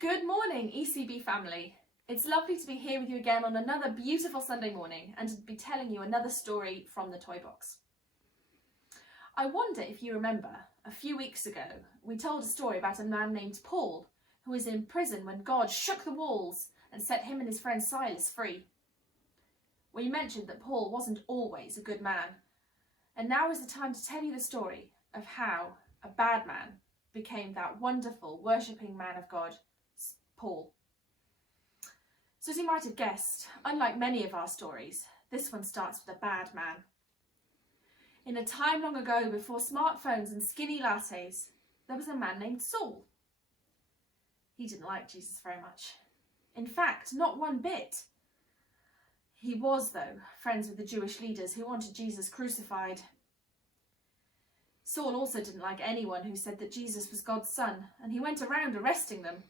Good morning, ECB family. It's lovely to be here with you again on another beautiful Sunday morning and to be telling you another story from the toy box. I wonder if you remember, a few weeks ago, we told a story about a man named Paul who was in prison when God shook the walls and set him and his friend Silas free. We mentioned that Paul wasn't always a good man, and now is the time to tell you the story of how a bad man became that wonderful, worshipping man of God, Paul. So as you might have guessed, unlike many of our stories, this one starts with a bad man. In a time long ago, before smartphones and skinny lattes, there was a man named Saul. He didn't like Jesus very much. In fact, not one bit. He was, though, friends with the Jewish leaders who wanted Jesus crucified. Saul also didn't like anyone who said that Jesus was God's son, and he went around arresting them.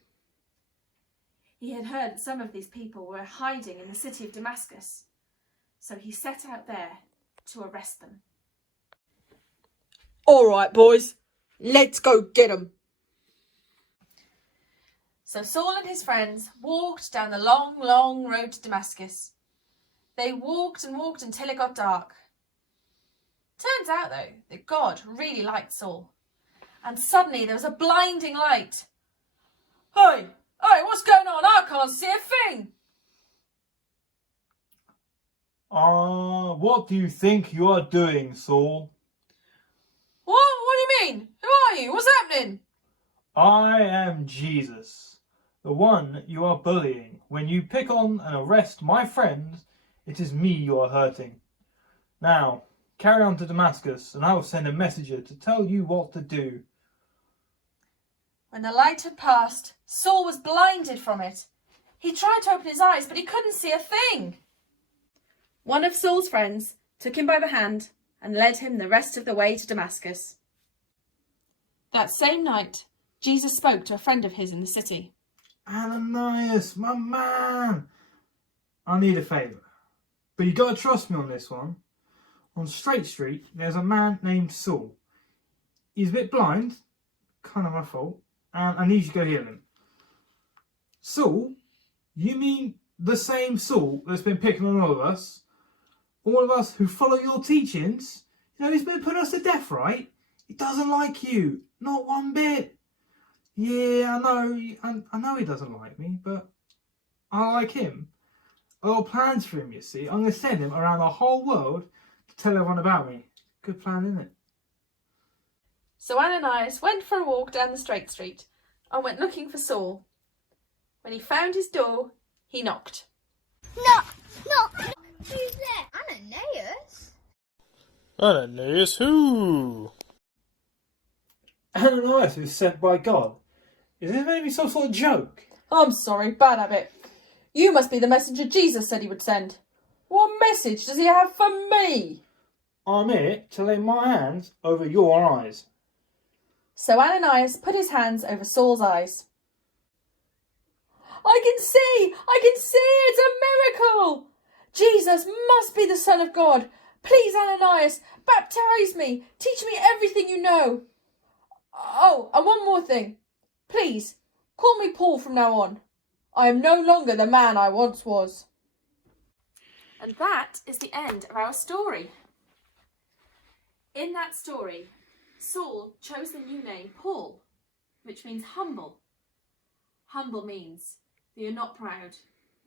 He had heard that some of these people were hiding in the city of Damascus, so he set out there to arrest them. All right, boys, let's go get them. So Saul and his friends walked down the long, long road to Damascus. They walked and walked until it got dark. Turns out, though, that God really liked Saul. And suddenly there was a blinding light. Hey, what's going on? I can't see a thing. What do you think you are doing, Saul? What do you mean? Who are you? What's happening? I am Jesus, the one you are bullying. When you pick on and arrest my friends, it is me you are hurting. Now, carry on to Damascus, and I will send a messenger to tell you what to do. When the light had passed, Saul was blinded from it. He tried to open his eyes, but he couldn't see a thing. One of Saul's friends took him by the hand and led him the rest of the way to Damascus. That same night, Jesus spoke to a friend of his in the city. Ananias, my man! I need a favour, but you got to trust me on this one. On Straight Street, there's a man named Saul. He's a bit blind, kind of my fault, and I need you to go heal him. Saul? You mean the same Saul that's been picking on all of us? All of us who follow your teachings? You know, he's been putting us to death, right? He doesn't like you, not one bit. Yeah, I know he doesn't like me, but I like him. I got plans for him, you see. I'm going to send him around the whole world to tell everyone about me. Good plan, isn't it? So Ananias went for a walk down the Straight Street and went looking for Saul. When he found his door, he knocked. Knock! Who's there? Ananias? Ananias who? Ananias was sent by God. Is this maybe some sort of joke? I'm sorry, bad habit. You must be the messenger Jesus said he would send. What message does he have for me? I'm here to lay my hands over your eyes. So Ananias put his hands over Saul's eyes. I can see! It's a miracle! Jesus must be the Son of God. Please, Ananias, baptize me. Teach me everything you know. Oh, and one more thing. Please, call me Paul from now on. I am no longer the man I once was. And that is the end of our story. In that story, Saul chose the new name Paul, which means humble. Humble means that you're not proud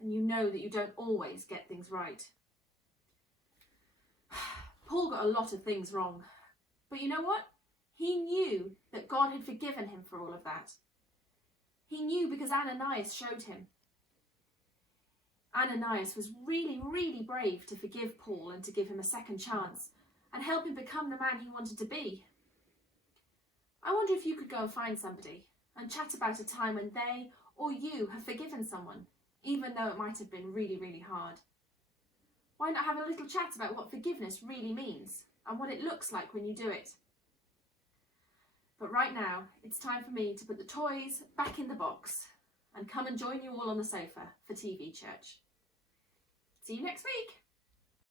and you know that you don't always get things right. Paul got a lot of things wrong, but you know what? He knew that God had forgiven him for all of that. He knew because Ananias showed him. Ananias was really, really brave to forgive Paul and to give him a second chance and help him become the man he wanted to be. I wonder if you could go and find somebody and chat about a time when they or you have forgiven someone, even though it might have been really, really hard. Why not have a little chat about what forgiveness really means and what it looks like when you do it? But right now, it's time for me to put the toys back in the box and come and join you all on the sofa for TV Church. See you next week.